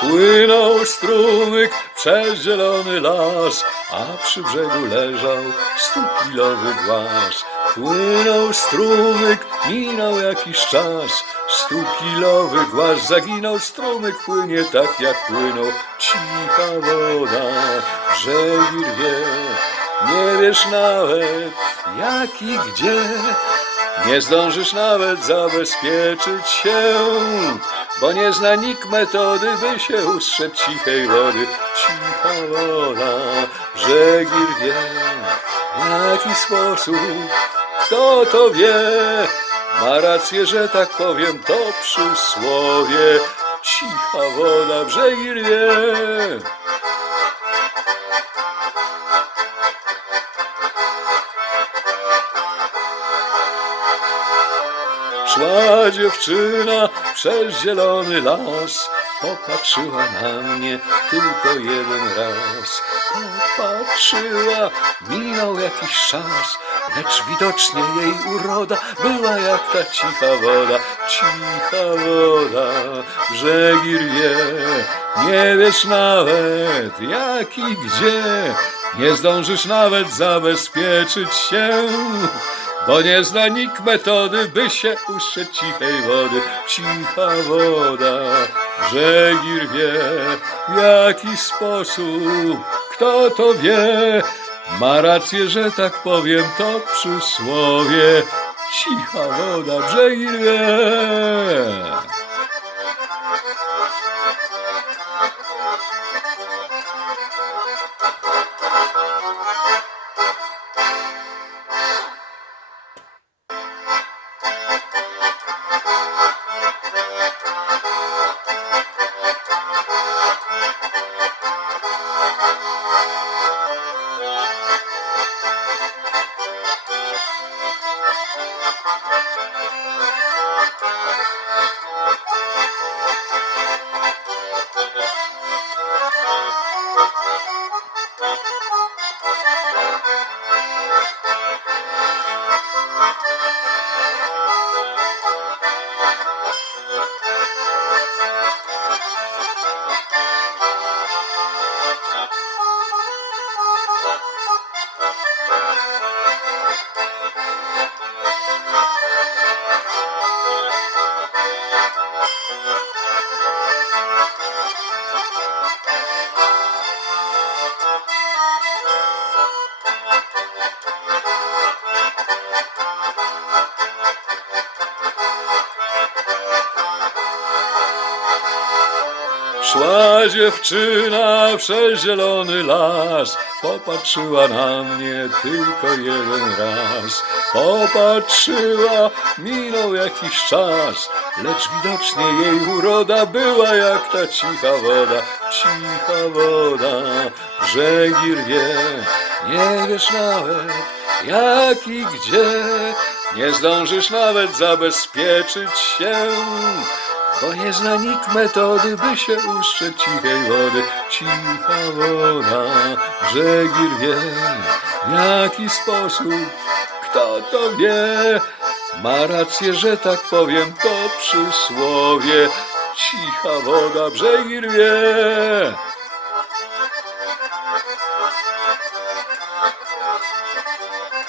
Płynął strumyk przez zielony las, a przy brzegu leżał stukilowy głaz. Płynął strumyk, minął jakiś czas, stukilowy głaz zaginął, strumyk płynie tak jak płynął. Cicha woda, brzegi rwie, nie wiesz nawet jak i gdzie. Nie zdążysz nawet zabezpieczyć się, bo nie zna nikt metody, by się ustrzec cichej wody. Cicha woda, brzegi rwie, w jaki sposób, kto to wie? Ma rację, że tak powiem, to przysłowie. Cicha woda, brzegi rwie. Szła dziewczyna przez zielony las, popatrzyła na mnie tylko jeden raz. Popatrzyła, minął jakiś czas, lecz widocznie jej uroda była jak ta cicha woda, cicha woda, brzegi rwie, nie wiesz nawet jak i gdzie, nie zdążysz nawet zabezpieczyć się. Bo nie zna nikt metody, by się ustrzec cichej wody. Cicha woda, brzegi rwie, w jaki sposób, kto to wie? Ma rację, że tak powiem, to przysłowie. Cicha woda, brzegi rwie. Szła dziewczyna przez zielony las, popatrzyła na mnie tylko jeden raz. Popatrzyła, minął jakiś czas, lecz widocznie jej uroda była jak ta cicha woda, cicha woda, brzegi rwie, nie wiesz nawet jak i gdzie, nie zdążysz nawet zabezpieczyć się. Bo nie zna nikt metody, by się ustrzec cichej wody. Cicha woda, brzegi rwie, w jaki sposób, kto to wie? Ma rację, że tak powiem, to przysłowie. Cicha woda, brzegi rwie.